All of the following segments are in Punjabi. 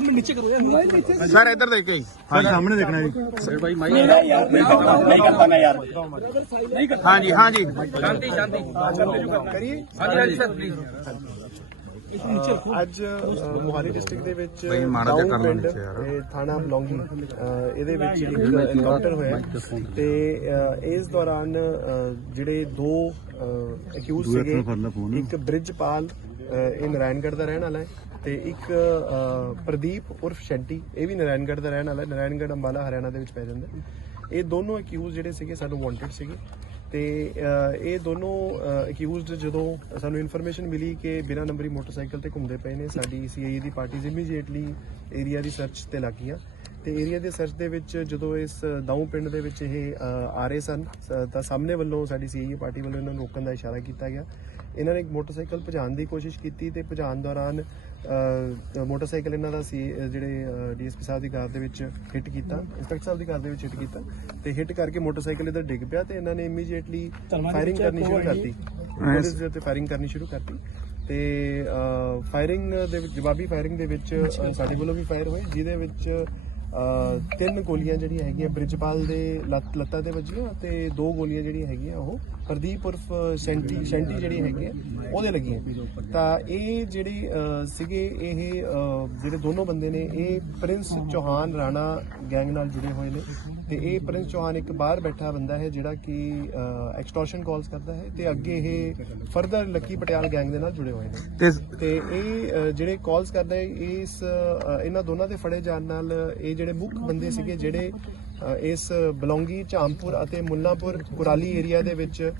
ਸਰ ਇੱਧਰ ਦੇਖ ਕੇ ਹਾਂ ਸਾਹਮਣੇ ਦੇਖਣਾ ਜੀ। ਹਾਂਜੀ ਹਾਂਜੀ। ਅੱਜ ਅ, ਮੋਹਾਲੀ ਡਿਸਟ੍ਰਿਕਟ ਦੇ ਵਿੱਚ ਬਈ ਮਾੜਾ ਜਿਹਾ ਕਰ ਯਾਰ। ਇਹ ਥਾਣਾ ਬਲੌਂਗੀ ਇਹਦੇ ਵਿੱਚ ਇੱਕ ਐਨਕਾਊਂਟਰ ਹੋਇਆ। ਤੇ ਇਸ ਦੌਰਾਨ ਜਿਹੜੇ ਦੋ ਅਕਿਊਜ਼ ਸੀਗੇ। ਇੱਕ ਬ੍ਰਿਜਪਾਲ ਇਹ ਨਾਰਾਇਣਗੜ੍ਹ ਦਾ ਰਹਿਣ ਵਾਲਾ ਹੈ ਤੇ ਇੱਕ ਪ੍ਰਦੀਪ ਉਰਫ ਸ਼ੈਂਟੀ ਇਹ ਵੀ ਨਾਰਾਇਣਗੜ੍ਹ ਦਾ ਰਹਿਣ ਵਾਲਾ ਹੈ, ਨਾਰਾਇਣਗੜ੍ਹ, ਅੰਬਾਲਾ, ਹਰਿਆਣਾ ਦੇ ਵਿੱਚ ਪੈ ਜਾਂਦਾ ਇਹ ਦੋਨੋਂ ਅਕਿਊਜ਼ ਜਿਹੜੇ ਸੀਗੇ ਸਾਨੂੰ ਵਾਂਟਡ ਸੀਗੇ। ਤੇ ਇਹ ਦੋਨੋਂ ਅਕਿਊਜ਼ਡ ਜਦੋਂ ਸਾਨੂੰ ਇਨਫੋਰਮੇਸ਼ਨ ਮਿਲੀ ਕਿ ਬਿਨਾਂ ਨੰਬਰੀ ਮੋਟਰਸਾਈਕਲ ਤੇ ਘੁੰਮਦੇ ਪਏ ਨੇ, ਸਾਡੀ ਸੀਆਈਏ ਦੀ ਪਾਰਟੀਜ਼ ਇਮੀਡੀਏਟਲੀ ਏਰੀਆ ਦੀ ਸਰਚ ਤੇ ਲੱਗੀਆਂ ਤੇ ਏਰੀਆ ਦੇ ਸਰਚ ਦੇ ਵਿੱਚ ਜਦੋਂ ਇਸ ਦਾਊ ਪਿੰਡ ਦੇ ਵਿੱਚ ਇਹ ਆ ਰਹੇ ਸਨ ਤਾਂ ਸਾਹਮਣੇ ਵੱਲੋਂ ਸਾਡੀ ਸੀਆਈਏ ਪਾਰਟੀ ਵੱਲੋਂ ਇਹਨਾਂ ਨੂੰ ਰੋਕਣ ਦਾ ਇਸ਼ਾਰਾ ਕੀਤਾ ਗਿਆ। ਇਹਨਾਂ ਨੇ ਇੱਕ ਮੋਟਰਸਾਈਕਲ ਭਜਾਉਣ ਦੀ ਕੋਸ਼ਿਸ਼ ਕੀਤੀ ਤੇ ਭਜਾਉਣ ਦੌਰਾਨ ਮੋਟਰਸਾਈਕਲ ਇਹਨਾਂ ਦਾ ਸੀ ਜਿਹੜੇ ਡੀਐਸਪੀ ਸਾਹਿਬ ਦੀ ਕਾਰ ਦੇ ਵਿੱਚ ਹਿੱਟ ਕੀਤਾ ਇੰਸਪੈਕਟਰ ਸਾਹਿਬ ਦੀ ਕਾਰ ਦੇ ਵਿੱਚ ਹਿੱਟ ਕੀਤਾ ਤੇ ਹਿੱਟ ਕਰਕੇ ਮੋਟਰਸਾਈਕਲ ਇਹਦਾ ਡਿੱਗ ਪਿਆ ਤੇ ਇਹਨਾਂ ਨੇ ਇਮੀਡੀਏਟਲੀ ਫਾਇਰਿੰਗ ਕਰਨੀ ਸ਼ੁਰੂ ਕਰਤੀ। ਪੁਲਿਸ ਦੇ ਉੱਤੇ ਫਾਇਰਿੰਗ ਕਰਨੀ ਸ਼ੁਰੂ ਕਰਤੀ ਤੇ ਫਾਇਰਿੰਗ ਦੇ ਵਿੱਚ ਜਵਾਬੀ ਫਾਇਰਿੰਗ ਦੇ ਵਿੱਚ ਸਾਡੇ ਵੱਲੋਂ ਵੀ ਫਾਇਰ ਹੋਏ ਜਿਹਦੇ ਵਿੱਚ ਤਿੰਨ ਗੋਲੀਆਂ ਜਿਹੜੀਆਂ ਹੈਗੀਆਂ, ਬ੍ਰਿਜਪਾਲ ਦੇ ਲੱਤ, ਲੱਤਾਂ ਤੇ ਵੱਜੀਆਂ ਤੇ ਦੋ ਗੋਲੀਆਂ ਜਿਹੜੀਆਂ ਹੈਗੀਆਂ, ਉਹ ਪ੍ਰਦੀਪ ਉਰਫ ਸੈਂਟੀ ਸੈਂਟੀ ਜਿਹੜੀ ਹੈਗੀਆਂ, ਉਹਦੇ ਲੱਗੀਆਂ। ਤਾਂ ਇਹ ਜਿਹੜੀ ਸੀਗੇ, ਇਹ ਜਿਹੜੇ ਦੋਨੋਂ ਬੰਦੇ ਨੇ, ਇਹ ਪ੍ਰਿੰਸ ਚੌਹਾਨ, ਰਾਣਾ ਗੈਂਗ ਨਾਲ ਜੁੜੇ ਹੋਏ ਨੇ। ਤੇ ਇਹ ਪ੍ਰਿੰਸ ਚੌਹਾਨ ਇੱਕ ਬਾਹਰ ਬੈਠਾ ਬੰਦਾ ਹੈ ਜਿਹੜਾ ਕਿ ਐਕਸਟੋਰਸ਼ਨ ਕਾਲਸ ਕਰਦਾ ਹੈ ਤੇ ਅੱਗੇ ਇਹ ਫਰਦਰ ਲੱਕੀ ਪਟਿਆਲ ਗੈਂਗ ਦੇ ਨਾਲ ਜੁੜੇ ਹੋਏ ਨੇ। ਤੇ ਇਹ ਜਿਹੜੇ ਕਾਲਸ ਕਰਦਾ ਹੈ ਇਸ ਇਹਨਾਂ ਦੋਨਾਂ ਦੇ ਫੜੇ ਜਾਣ ਨਾਲ ਇਹ ਜਿਹੜੇ ਮੁੱਖ ਬੰਦੇ ਸੀਗੇ ਜਿਹੜੇ ਇਸ ਬਲੌਂਗੀ ਝਾਮਪੁਰ ਅਤੇ ਮੁੱਲਾਂਪੁਰ ਕੁਰਾਲੀ ਏਰੀਆ ਦੇ ਵਿੱਚ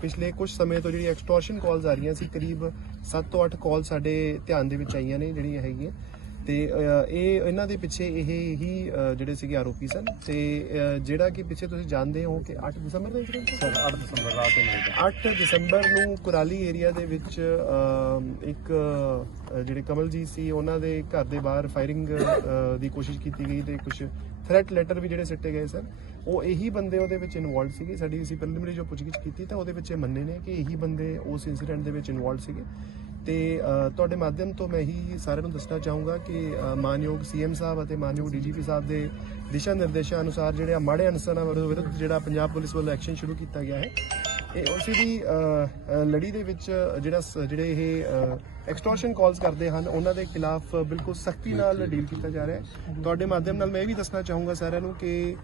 ਪਿਛਲੇ ਕੁਝ ਸਮੇਂ ਤੋਂ ਜਿਹੜੀ ਐਕਸਟੋਰਸ਼ਨ ਕਾਲਸ ਆ ਰਹੀਆਂ ਸੀ ਕਰੀਬ 7 ਤੋਂ 8 ਕਾਲ ਸਾਡੇ ਧਿਆਨ ਦੇ ਵਿੱਚ ਆਈਆਂ ਨੇ ਜਿਹੜੀਆਂ ਹੈਗੀਆਂ। ਤੇ ਇਹ ਇਹਨਾਂ ਦੇ ਪਿੱਛੇ ਇਹ ਹੀ ਜਿਹੜੇ ਸੀਗੇ ਆਰੋਪੀ ਸਨ ਤੇ ਜਿਹੜਾ ਕਿ ਪਿੱਛੇ ਤੁਸੀਂ ਜਾਣਦੇ ਹੋ ਕਿ 8 ਦਸੰਬਰ ਦਾ ਇੰਸੀਡੈਂਟ ਸਰ 8 ਦਸੰਬਰ ਰਾਤ ਨੂੰ 8 ਦਸੰਬਰ ਨੂੰ ਕੁਰਾਲੀ ਏਰੀਆ ਦੇ ਵਿੱਚ ਇੱਕ ਜਿਹੜੇ ਕਮਲਜੀਤ ਸੀ ਉਹਨਾਂ ਦੇ ਘਰ ਦੇ ਬਾਹਰ ਫਾਇਰਿੰਗ ਦੀ ਕੋਸ਼ਿਸ਼ ਕੀਤੀ ਗਈ ਤੇ ਕੁਝ ਥ੍ਰੈਟ ਲੈਟਰ ਵੀ ਜਿਹੜੇ ਸਿੱਟੇ ਗਏ ਸਨ। ਉਹ ਇਹੀ ਬੰਦੇ ਉਹਦੇ ਵਿੱਚ ਇਨਵੋਲਡ ਸੀਗੇ। ਸਾਡੀ ਅਸੀਂ ਪ੍ਰੀਲਿਮਿਨਰੀ ਜੋ ਪੁੱਛਗਿੱਛ ਕੀਤੀ ਤਾਂ ਉਹਦੇ ਵਿੱਚ ਇਹ ਮੰਨੇ ਨੇ ਕਿ ਇਹੀ ਬੰਦੇ ਉਸ ਇਨਸੀਡੈਂਟ ਦੇ ਵਿੱਚ ਇਨਵੋਲਡ ਸੀਗੇ। ਤੇ ਤੁਹਾਡੇ ਮਾਧਿਅਮ ਤੋਂ ਮੈਂ ਇਹੀ ਸਾਰਿਆਂ ਨੂੰ ਦੱਸਣਾ ਚਾਹੂੰਗਾ ਕਿ ਮਾਨਯੋਗ ਸੀਐਮ ਸਾਹਿਬ ਅਤੇ ਮਾਨਯੋਗ ਡੀਜੀਪੀ ਸਾਹਿਬ ਦੇ ਦਿਸ਼ਾ ਨਿਰਦੇਸ਼ਾਂ ਅਨੁਸਾਰ ਜਿਹੜੇ ਆ ਮਾੜੇ ਅਨਸਰਾਂ ਵਿਰੁੱਧ ਜਿਹੜਾ ਪੰਜਾਬ ਪੁਲਿਸ ਵੱਲੋਂ ਐਕਸ਼ਨ ਸ਼ੁਰੂ ਕੀਤਾ ਗਿਆ ਹੈ। ਇਹ ਉਸੇ ਦੀ ਲੜੀ ਦੇ ਵਿੱਚ ਜਿਹੜਾ ਜਿਹੜੇ ਇਹ ਐਕਸਟੋਰਸ਼ਨ ਕਾਲਸ ਕਰਦੇ ਹਨ ਉਹਨਾਂ ਦੇ ਖਿਲਾਫ ਬਿਲਕੁਲ ਸਖਤੀ ਨਾਲ ਡੀਲ ਕੀਤਾ ਜਾ ਰਿਹਾ ਹੈ। ਤੁਹਾਡੇ ਮਾਧਿਅਮ ਨਾਲ ਮੈਂ ਇਹ ਵੀ ਦੱਸਣਾ ਚਾਹੂੰਗਾ ਸਾਰਿਆਂ ਨੂੰ ਕਿ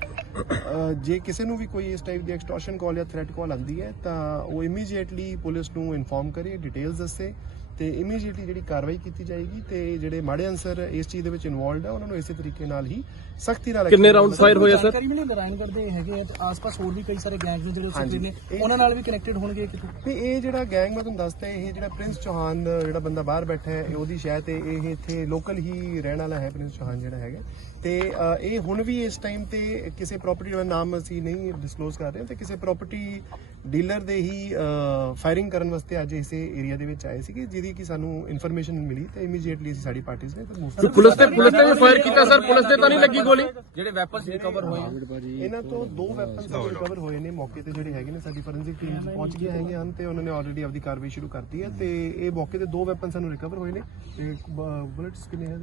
ਜੇ ਕਿਸੇ ਨੂੰ ਵੀ ਕੋਈ ਇਸ ਟਾਈਪ ਦੀ ਐਕਸਟੋਰਸ਼ਨ ਕਾਲ ਜਾਂ ਥ੍ਰੈਟ ਕਾਲ ਆਉਂਦੀ ਹੈ ਤਾਂ ਉਹ ਇਮੀਡੀਏਟਲੀ ਪੁਲਿਸ ਨੂੰ ਇਨਫੋਰਮ ਕਰੇ ਡਿਟੇਲਸ ਦੱਸੇ। ਤੇ ਇਮੀਡੀਏਟਲੀ ਜਿਹੜੀ ਕਾਰਵਾਈ ਕੀਤੀ ਜਾਏਗੀ ਤੇ ਜਿਹੜੇ ਮਾੜੇ ਅਨਸਰ ਇਸ ਚੀਜ਼ ਦੇ ਵਿੱਚ ਇਨਵੋਲਡ ਆ ਉਹਨਾਂ ਨੂੰ ਇਸੇ ਤਰੀਕੇ ਨਾਲ ਹੀ ਸਖਤੀ ਨਾਲ ਕਿੰਨੇ ਰਾਉਂਡ ਫਾਇਰ ਹੋਇਆ ਸਰ ਜਾਣਕਾਰੀ ਮਿਲੀ ਨਾਰਾਇਣਗੜ੍ਹ ਦੇ ਹੈਗੇ ਆਸ-ਪਾਸ ਹੋਰ ਵੀ ਕਈ ਸਾਰੇ ਗੈਂਗਸ ਨੇ ਜਿਹੜੇ ਉੱਥੇ ਨੇ। ਉਹਨਾਂ ਨਾਲ ਵੀ ਕਨੈਕਟਡ ਹੋਣਗੇ ਕਿਤੇ ਤੇ ਇਹ ਜਿਹੜਾ ਗੈਂਗ ਮੈਂ ਤੁਹਾਨੂੰ ਦੱਸਦਾ ਇਹ ਜਿਹੜਾ ਪ੍ਰਿੰਸ ਚੌਹਾਨ ਜਿਹੜਾ ਬੰਦਾ ਬਾਹਰ ਬੈਠਾ ਹੈ ਇਹ ਉਹਦੀ ਸ਼ਾਇਦ ਤੇ ਇਹ ਇੱਥੇ ਲੋਕਲ ਹੀ ਰਹਿਣ ਵਾਲਾ ਹੈ ਪ੍ਰਿੰਸ ਚੌਹਾਨ ਜਿਹੜਾ ਹੈਗਾ। ਤੇ ਇਹ ਹੁਣ ਵੀ ਇਸ ਟਾਈਮ ਤੇ ਕਿਸੇ ਪ੍ਰਾਪਰਟੀ ਦਾ ਨਾਮ ਅਸੀਂ ਨਹੀਂ ਡਿਸਕਲੋਜ਼ ਕਰ ਰਹੇ ਤੇ ਕਿਸੇ ਪ੍ਰਾਪਰਟੀ ਡੀਲਰ ਦੇ ਹੀ ਫਾਇਰਿੰਗ ਕਰਨ ਵਾਸਤੇ ਅੱਜ ਇਸੇ ਏਰੀਆ ਦੇ ਵਿੱਚ ਆਏ ਸੀਗੇ ਜਿਹਦੀ ਕਿ ਸਾਨੂੰ ਇਨਫੋਰਮੇਸ਼ਨ ਮਿਲੀ ਤੇ ਇਮੀਡੀਏਟਲੀ ਅਸੀਂ ਸਾਡੀ ਪਾਰਟੀਆਂ ਨੇ ਤੇ most- ਪੁਲਿਸ ਤੇ ਪੁਲਿਸ ਤੇ ਵੀ ਫਾਇਰ ਕੀਤਾ ਸਰ ਪੁਲਿਸ ਤੇ ਤਾਂ ਨਹੀਂ ਲੱਗੀ ਗੋਲੀ? ਜਿਹੜੇ ਵੈਪਨਸ ਰਿਕਵਰ ਹੋਏ ਇਹਨਾਂ ਤੋਂ ਦੋ ਵੈਪਨਸ ਰਿਕਵਰ ਹੋਏ ਨੇ ਮੌਕੇ ਤੇ ਜਿਹੜੇ ਹੈਗੇ ਨੇ ਸਾਡੀ ਫੋਰੈਂਸਿਕ ਟੀਮ ਪਹੁੰਚ ਗਈ ਹੈਗੀਆਂ ਹਨ ਤੇ ਉਹਨਾਂ ਨੇ ਆਲਰੇਡੀ ਆਪਦੀ ਕਾਰਵਾਈ ਸ਼ੁਰੂ ਕਰਤੀ ਹੈ ਤੇ ਇਹ ਮੌਕੇ ਤੇ ਦੋ ਵੈਪਨ ਸਾਨੂੰ ਰਿਕਵਰ ਹੋਏ ਨੇ ਤੇ ਬੁਲੇਟਸ ਕਿੰਨੇ ਹੈ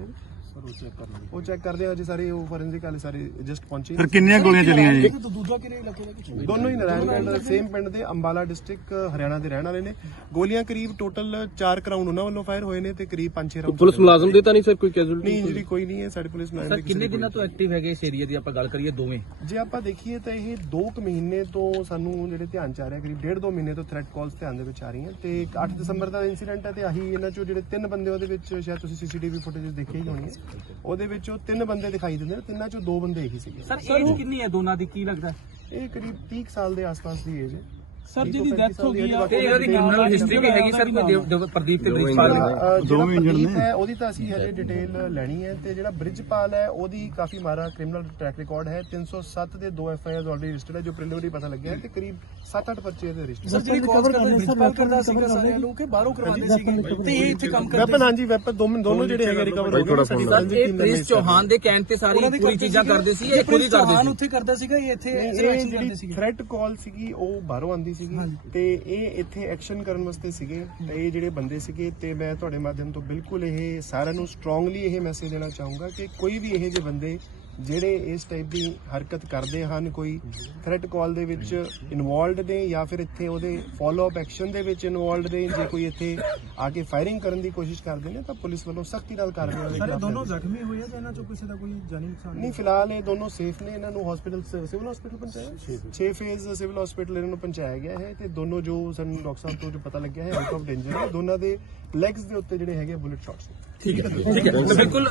ਉਹ ਚੈੱਕ ਕਰਦੇ ਆ ਜੀ ਸਾਰੇ ਉਹ ਫੋਰੈਂਸਿਕ ਵਾਲੇ ਸਾਰੇ ਜਸਟ ਪਹੁੰਚੇ। ਫਿਰ ਕਿੰਨੀਆਂ ਗੋਲੀਆਂ ਚੱਲੀਆਂ ਜੀ? ਤੇ ਦੂਜਾ ਕਿਹੜੇ ਇਲਾਕੇ ਦਾ ਕੁਝ ਦੋਨੋਂ ਹੀ ਨਾਰਾਇਣਗੜ੍ਹ ਸੇਮ ਪਿੰਡ ਦੇ। ਅੰਬਾਲਾ ਡਿਸਟ੍ਰਿਕਟ ਹਰਿਆਣਾ ਦੇ ਰਹਿਣ ਵਾਲੇ ਨੇ। ਗੋਲੀਆਂ ਕਰੀਬ ਟੋਟਲ 4 ਕਰਾਊਂਡ ਉਹਨਾਂ ਵੱਲੋਂ ਫਾਇਰ ਹੋਏ ਨੇ ਤੇ ਕਰੀਬ 5-6 ਰਾਊਂਡ ਪੁਲਿਸ ਮੁਲਾਜ਼ਮ ਦੇ ਤਾਂ ਨਹੀਂ ਸਰ ਕੋਈ ਨਹੀਂ ਕੈਜੂਅਲਟੀ ਇੰਜਰੀ ਕੋਈ ਨਹੀਂ ਹੈ ਸਾਡੀ ਪੁਲਿਸ ਨਾਲ ਸਰ ਕਿੰਨੇ ਦਿਨਾਂ ਤੋਂ ਐਕਟਿਵ ਹੈਗੇ ਇਸ ਏਰੀਆ ਦੀ ਆਪਾਂ ਗੱਲ ਕਰੀਏ ਦੋਵੇਂ? ਜੇ ਆਪਾਂ ਦੇਖੀਏ ਤਾਂ ਇਹ 2 ਕੁ ਮਹੀਨੇ ਤੋਂ ਸਾਨੂੰ ਜਿਹੜੇ ਧਿਆਨ ਚ ਆ ਰਿਹਾ ਕਰੀਬ ਡੇਢ ਦੋ ਮਹੀਨੇ ਤੋਂ ਥ੍ਰੈਟ ਕਾਲਸ ਧਿਆਨ ਦੇ ਵਿੱਚ ਆ ਰਹੀਆਂ। ਤੇ 8 ਦਸੰਬਰ ਦਾ ਇਨਸੀਡੈਂਟ ਹੈ ਤੇ ਆਹੀ ਇਹਨਾਂ ਚੋਂ ਜਿਹੜੇ ਤਿੰਨ ਬੰਦੇ ਉਹਦੇ ਵਿੱਚ ਸ਼ਾਇਦ ਤੁਸੀਂ ਸੀਸੀਟੀਵੀ ਫੁਟੇਜ ਦੇਖੇ ਹੀ ਹੋਣੀ ਹੈ ਉਹਦੇ ਵਿੱਚ ਉਹ ਤਿੰਨ ਬੰਦੇ ਦਿਖਾਈ ਦਿੰਦੇ ਨੇ ਤਿੰਨਾਂ ਚੋਂ ਦੋ ਬੰਦੇ ਇਹੀ ਸੀਗੇ। ਸਰ ਏਜ ਕਿੰਨੀ ਹੈ ਦੋਨਾਂ ਦੀ? ਕੀ ਲੱਗਦਾ ਇਹ ਕਰੀਬ 30 ਕੁ ਸਾਲ ਦੇ ਆਸ-ਪਾਸ ਦੀ ਏਜ ਹੈ। ਸਰ ਜਿਹਦੀ death ਹੋ ਗਈ ਆ, ਤੇ ਇਹਨਾਂ ਦੀ ਕ੍ਰਿਮੀਨਲ ਹਿਸਟਰੀ ਵੀ ਹੈਗੀ ਸਰ ਕੋਈ ਪ੍ਰਦੀਪ ਤੇ ਬ੍ਰਿਜਪਾਲ ਅ, ਜਿਹੜਾ ਪ੍ਰਦੀਪ ਹੈ ਉਹਦੀ ਤਾਂ ਅਸੀਂ ਹਜੇ ਡਿਟੇਲ ਲੈਣੀ ਹੈ ਤੇ ਜਿਹੜਾ ਬ੍ਰਿਜਪਾਲ ਹੈ ਉਹਦੀ ਕਾਫੀ ਮਾਰਾ ਕ੍ਰਿਮੀਨਲ ਟਰੈਕ ਰਿਕਾਰਡ ਹੈ। 307 ਦੇ 2 F I R already registered ਹੈ ਜੋ ਪ੍ਰੀਲਿਮਿਨਰੀ ਪਤਾ ਲੱਗਿਆ ਹੈ ਤੇ ਕਰੀਬ 7-8 ਪਰਚੇ ਦੇ ਰਜਿਸਟਰ ਸਰ ਜਿਹੜੀ ਕਾਲ ਕਰਦੇ ਬ੍ਰਿਜਪਾਲ ਕਰਦਾ ਸੀਗਾ ਸਾਰੇ ਲੋਕ ਇਹ ਬਾਹਰੋਂ ਕਰਵਾਉਂਦੇ ਸੀਗੇ ਤੇ ਇਹ ਇੱਥੇ ਕੰਮ ਕਰਦੇ ਵੈਪਨ ਹਾਂਜੀ ਵੈਪਨ ਦੋਨੋਂ ਦੋਨੋਂ ਜਿਹੜੇ ਹੈਗੇ ਰਿਕਵਰ ਹੋ ਗਏ। ਸਾਡੀ ਸਰ ਇਹ ਪ੍ਰਿੰਸ ਚੌਹਾਨ ਦੇ ਕਹਿਣ ਤੇ ਸਾਰੀ ਪੂਰੀ ਚੀਜ਼ਾਂ ਕਰਦੇ ਸੀ ਇਹ ਖੁਦ ਹੀ ਕਰਦੇ ਸੀ। ਉੱਥੇ ਕਰਦਾ ਸੀਗਾ ਇਹ ਇੱਥੇ ਇਹ ਜਿਹੜੀ ਥ੍ਰੈਟ ਕਾਲ ਸੀਗੀ ਉਹ ਬਾਹਰੋਂ ਆਂਦੀ ਕੀਤੀ ਸੀਗੀ। ਤੇ ਇਹ ਇੱਥੇ ਐਕਸ਼ਨ ਕਰਨ ਵਾਸਤੇ ਸੀਗੇ। ਤੇ ਇਹ ਜਿਹੜੇ ਬੰਦੇ ਸੀਗੇ ਤੇ ਮੈਂ ਤੁਹਾਡੇ ਮਾਧਿਅਮ ਤੋਂ ਬਿਲਕੁਲ ਇਹ ਸਾਰਿਆਂ ਨੂੰ ਸਟਰੋਂਗਲੀ ਇਹ ਮੈਸੇਜ ਦੇਣਾ ਚਾਹੂੰਗਾ ਕਿ ਕੋਈ ਵੀ ਇਹ ਜਿਹੇ ਬੰਦੇ ਜਿਹੜੇ ਇਸ ਟਾਈਪ ਦੀ ਹਰਕਤ ਕਰਦੇ ਹਨ ਕੋਈ ਥ੍ਰੈਟ ਕਾਲ ਦੇ ਵਿੱਚ ਇਨਵੋਲਡ ਨੇ ਜਾਂ ਫਿਰ ਇੱਥੇ ਉਹਦੇ ਫਾਲੋ ਅਪ ਐਕਸ਼ਨ ਦੇ ਵਿੱਚ ਇਨਵੋਲਡ ਨੇ ਜੇ ਕੋਈ ਇੱਥੇ ਆ ਕੇ ਫਾਇਰਿੰਗ ਕਰਨ ਦੀ ਕੋਸ਼ਿਸ਼ ਕਰਦੇ ਨੇ ਤਾਂ ਪੁਲਿਸ ਵੱਲੋਂ ਸਖਤੀ ਨਾਲ ਕਾਰਵਾਈ ਹੋਵੇਗੀ। ਸਾਰੇ ਦੋਨੋਂ ਜ਼ਖਮੀ ਹੋਏ ਆ ਤੇ ਇਹਨਾਂ ਚੋਂ ਕਿਸੇ ਦਾ ਕੋਈ ਜਾਨੀ ਨੁਕਸਾਨ ਨਹੀਂ ਫਿਲਹਾਲ ਇਹ ਦੋਨੋਂ ਸੇਫ ਨੇ ਇਹਨਾਂ ਨੂੰ ਹਸਪੀਟਲ ਸਿਵਲ ਹਸਪੀਟਲ ਪਹੁੰਚਾਇਆ? 6 ਫੇਜ਼ ਸਿਵਲ ਹਸਪੀਟਲ ਇਹਨਾਂ ਨੂੰ ਪਹੁੰਚਾਇਆ ਗਿਆ ਹੈ ਤੇ ਦੋਨੋਂ ਜੋ ਸਾਨੂੰ ਡਾਕਟਰ ਸਾਹਿਬ ਤੋਂ ਜੋ ਪਤਾ ਲੱਗਿਆ ਹੈ ਆਊਟ ਆਫ ਡੇਂਜਰ ਹੈ ਦੋਨਾਂ ਦੇ ਲੈਗਸ ਦੇ ਉੱਤੇ ਜਿਹੜੇ ਹੈਗੇ ਬੁਲਟ ਸ਼ਾਟਸ ਨੇ। ਠੀਕ ਹੈ। ਬਿਲਕੁਲ